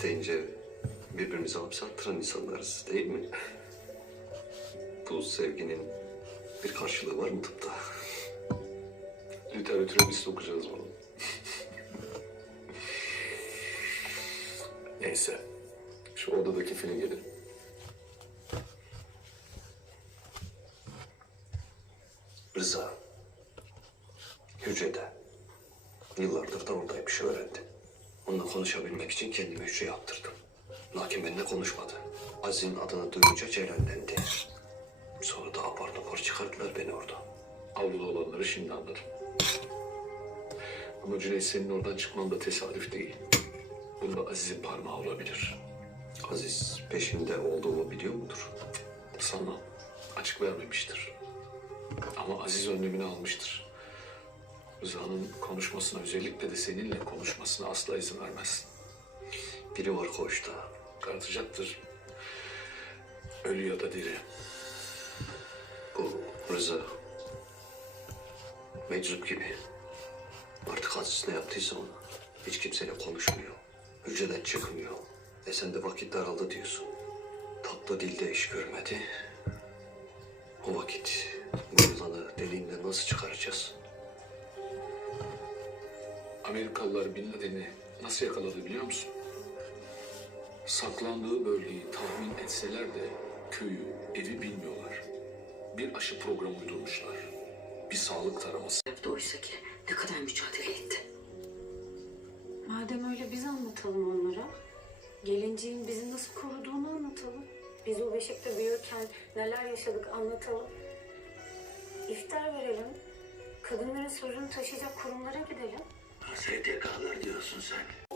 isteyince birbirimize hapse attıran insanlarız değil mi? Bu sevginin bir karşılığı var mı tıpta? Literatüre biz sokacağız bunu. Neyse. Şu odadaki film gelin. Rıza. Hücrede. Yıllardır da oradaymış öğrendim. Onunla konuşabilmek için kendimi hücreye attırdım. Lakin benimle konuşmadı. Aziz'in adını duyunca celallendi. Sonra da apar topar çıkardılar beni orada. Avluda olanları şimdi anladım. Ama Cüneyt senin oradan çıkman da tesadüf değil. Bunda Aziz'in parmağı olabilir. Aziz peşinde olduğumu biliyor mudur? Sana açık vermemiştir. Ama Aziz önlemini almıştır. Rıza'nın konuşmasına özellikle de seninle konuşmasına asla izin vermez. Biri var koğuşta. Karatacaktır. Ölü ya da diri. Bu Rıza. Meczup gibi. Artık Aziz ne yaptıysa ona. Hiç kimseyle konuşmuyor. Hücreden çıkmıyor. E sen de vakit daraldı diyorsun. Tatlı dilde iş görmedi. O vakit bu yılanı deliğinden nasıl çıkaracağız? Amerikalılar Bin Laden'i nasıl yakaladı biliyor musun? Saklandığı bölgeyi tahmin etseler de köyü, evi bilmiyorlar. Bir aşı programı uydurmuşlar. Bir sağlık taraması. yaptı oysa ki ne kadar mücadele etti. Madem öyle biz anlatalım onlara. Gelinciğin bizi nasıl koruduğunu anlatalım. Biz o beşikte büyürken neler yaşadık anlatalım. İftar verelim. Kadınların sırrını taşıyacak kurumlara gidelim. STK'lar diyorsun sen.